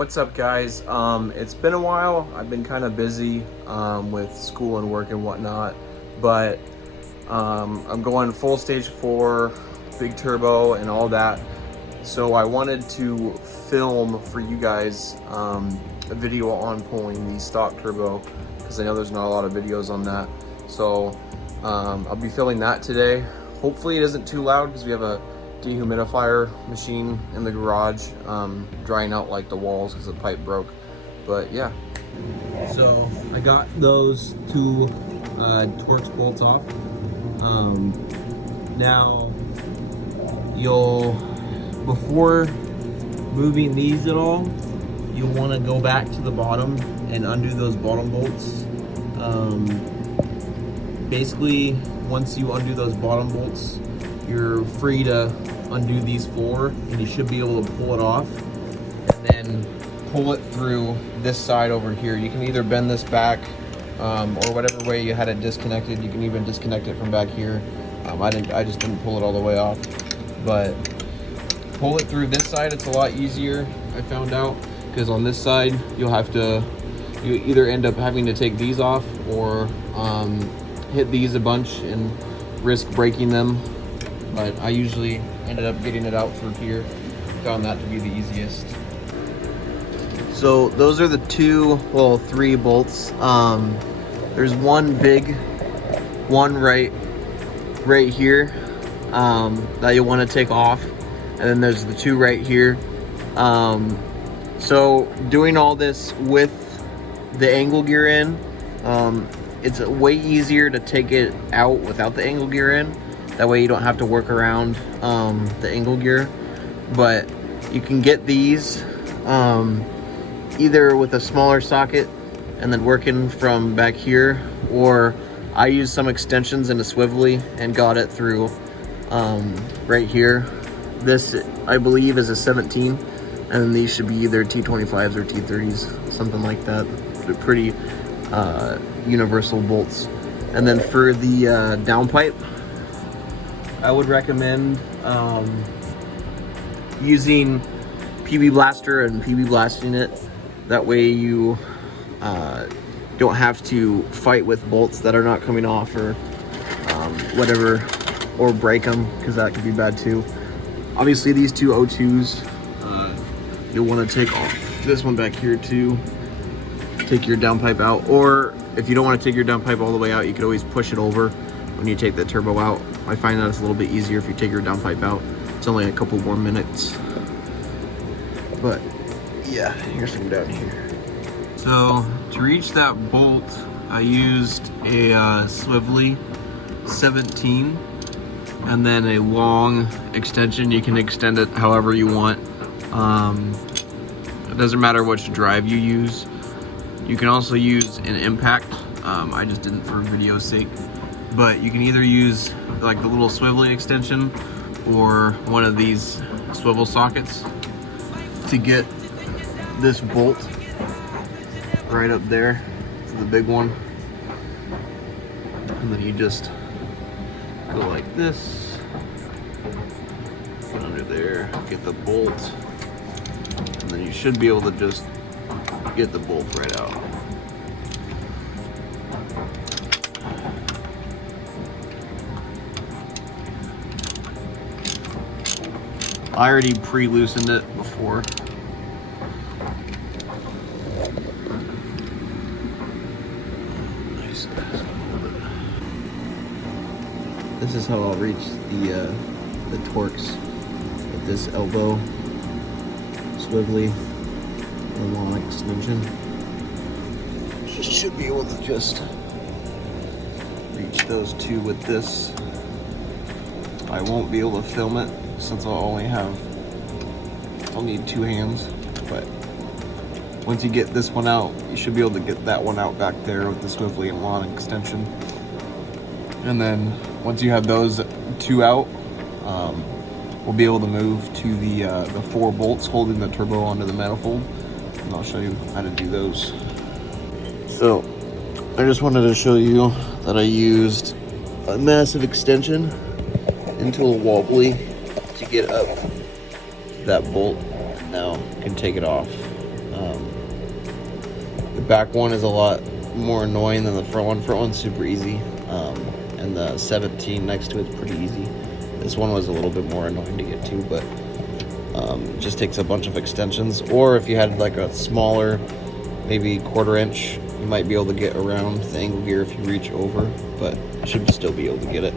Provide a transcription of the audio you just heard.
What's up, guys? It's been a while. I've been kind of busy with school and work and whatnot, but I'm going full stage 4, big turbo and all that. So I wanted to film for you guys a video on pulling the stock turbo, because I know there's not a lot of videos on that. So I'll be filming that today. Hopefully it isn't too loud, because we have a dehumidifier machine in the garage drying out like the walls because the pipe broke. But yeah, so I got those two Torx bolts off. Now before moving these at all, you'll want to go back to the bottom and undo those bottom bolts. Basically, once you undo those bottom bolts, you're free to undo these 4, and you should be able to pull it off and then pull it through this side over here. You can either bend this back or whatever way you had it disconnected. You can even disconnect it from back here. I just didn't pull it all the way off, but pull it through this side. It's a lot easier, I found out, because on this side you either end up having to take these off or hit these a bunch and risk breaking them. But I usually ended up getting it out through here. Found that to be the easiest. So those are the 3 bolts. There's one big one right here that you'll want to take off, and then there's the 2 right here. So doing all this with the angle gear in, it's way easier to take it out without the angle gear in. That way you don't have to work around the angle gear. But you can get these either with a smaller socket and then working from back here, or I used some extensions in a swivelly and got it through right here. This, I believe, is a 17, and then these should be either T25s or T30s, something like that. They're pretty universal bolts. And then for the downpipe, I would recommend using PB Blaster and PB blasting it. That way you don't have to fight with bolts that are not coming off or whatever, or break them, because that could be bad too. Obviously these 2 O2s, you'll want to take off this one back here too. Take your downpipe out, or if you don't want to take your downpipe all the way out, you could always push it over when you take the turbo out. I find that it's a little bit easier if you take your downpipe out. It's only a couple more minutes. But yeah, here's some down here. So to reach that bolt, I used a swivelly 17 and then a long extension. You can extend it however you want. It doesn't matter which drive you use. You can also use an impact. I just didn't for video's sake. But you can either use like the little swiveling extension or one of these swivel sockets to get this bolt right up there, the big one. And then you just go like this, put under there, get the bolt, and then you should be able to just get the bolt right out. I already pre-loosened it before. Nice. This is how I'll reach the Torx with this elbow swivelly and long extension. Should be able to just reach those 2 with this. I won't be able to film it since I'll need 2 hands, but once you get this one out, you should be able to get that one out back there with the swivelly and long extension. And then once you have those 2 out, we'll be able to move to the 4 bolts holding the turbo onto the manifold, and I'll show you how to do those. So I just wanted to show you that I used a massive extension into a wobbly to get up that bolt. Now you can take it off. back one is a lot more annoying than the front one. Front one's super easy, and the 17 next to it's pretty easy. This one was a little bit more annoying to get to, but it just takes a bunch of extensions. Or if you had like a smaller, maybe 1/4 inch, you might be able to get around the angle gear if you reach over, but you should still be able to get it.